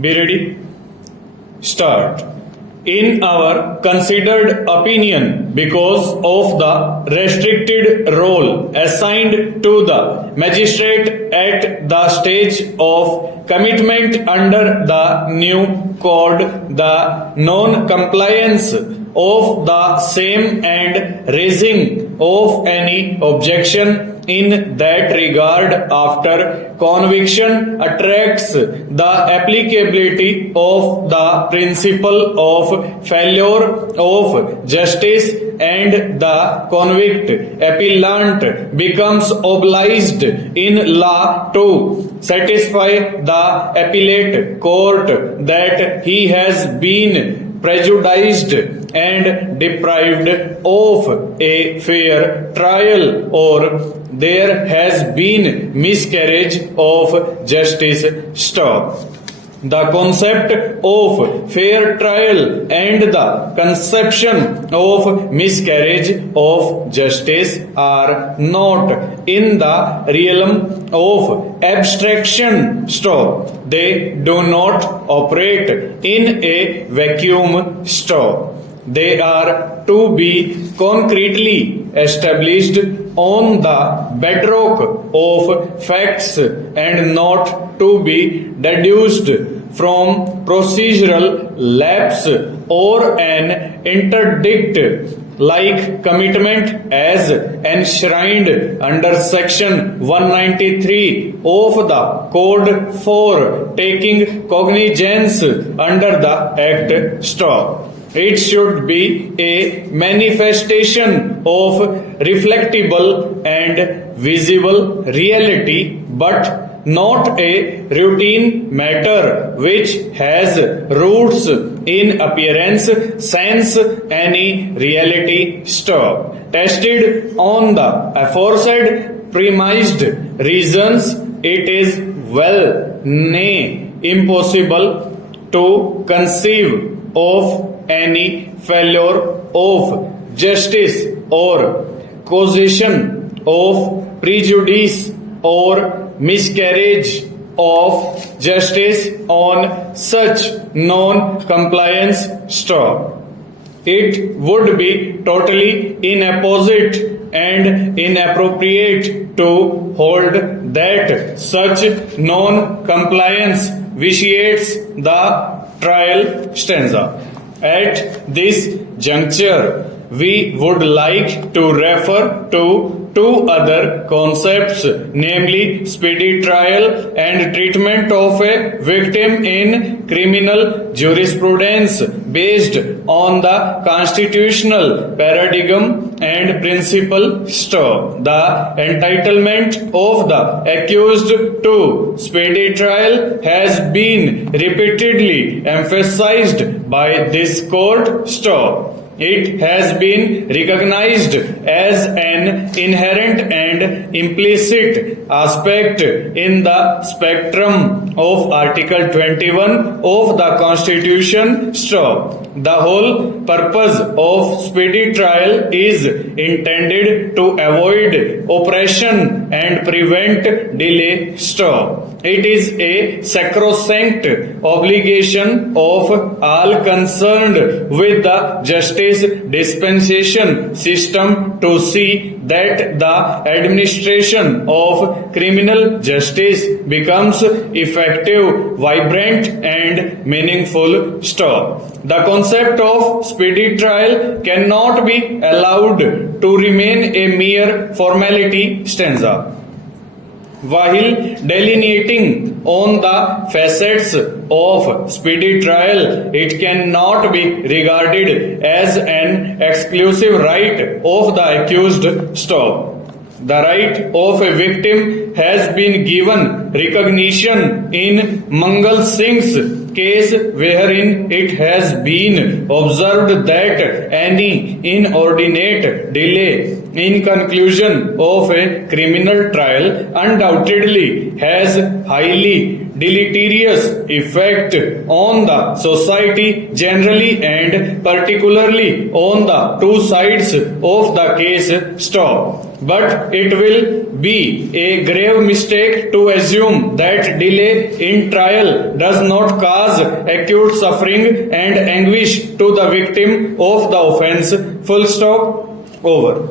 Be ready? Start. In our considered opinion, because of the restricted role assigned to the magistrate at the stage of commitment under the new code, the non-compliance of the same and raising of any objection in that regard after conviction attracts the applicability of the principle of failure of justice, and the convict appellant becomes obliged in law to satisfy the appellate court that he has been prejudiced and deprived of a fair trial, or there has been miscarriage of justice. Stop. The concept of fair trial and the conception of miscarriage of justice are not in the realm of abstraction. Stop. They do not operate in a vacuum. Stop. They are to be concretely established on the bedrock of facts and not to be deduced from procedural lapse or an interdict like commitment as enshrined under section 193 of the code for taking cognizance under the act. Stop. It should be a manifestation of reflectible and visible reality, but not a routine matter which has roots in appearance, sense, any reality. Stop. Tested on the aforesaid premised reasons, it is well nigh impossible to conceive of any failure of justice or causation of prejudice or miscarriage of justice on such non-compliance. Stop. It would be totally inapposite and inappropriate to hold that such non-compliance vitiates the trial. Stanza. At this juncture, we would like to refer to two other concepts, namely speedy trial and treatment of a victim in criminal jurisprudence based on the constitutional paradigm and principle. Stop. The entitlement of the accused to speedy trial has been repeatedly emphasized by this court. Stop. It has been recognized as an inherent and implicit aspect in the spectrum of Article 21 of the Constitution. Stop. The whole purpose of speedy trial is intended to avoid oppression and prevent delay. Stop. It is a sacrosanct obligation of all concerned with the justice dispensation system to see that the administration of criminal justice becomes effective, vibrant, and meaningful. Stop. The concept of speedy trial cannot be allowed to remain a mere formality. Stanza. While delineating on the facets of speedy trial, it cannot be regarded as an exclusive right of the accused. Stop. The right of a victim has been given recognition in Mangal Singh's case, wherein it has been observed that any inordinate delay in conclusion of a criminal trial undoubtedly has highly deleterious effect on the society generally and particularly on the two sides of the case. Stop. but it will be a grave mistake to assume that delay in trial does not cause acute suffering and anguish to the victim of the offense. Full stop. Over.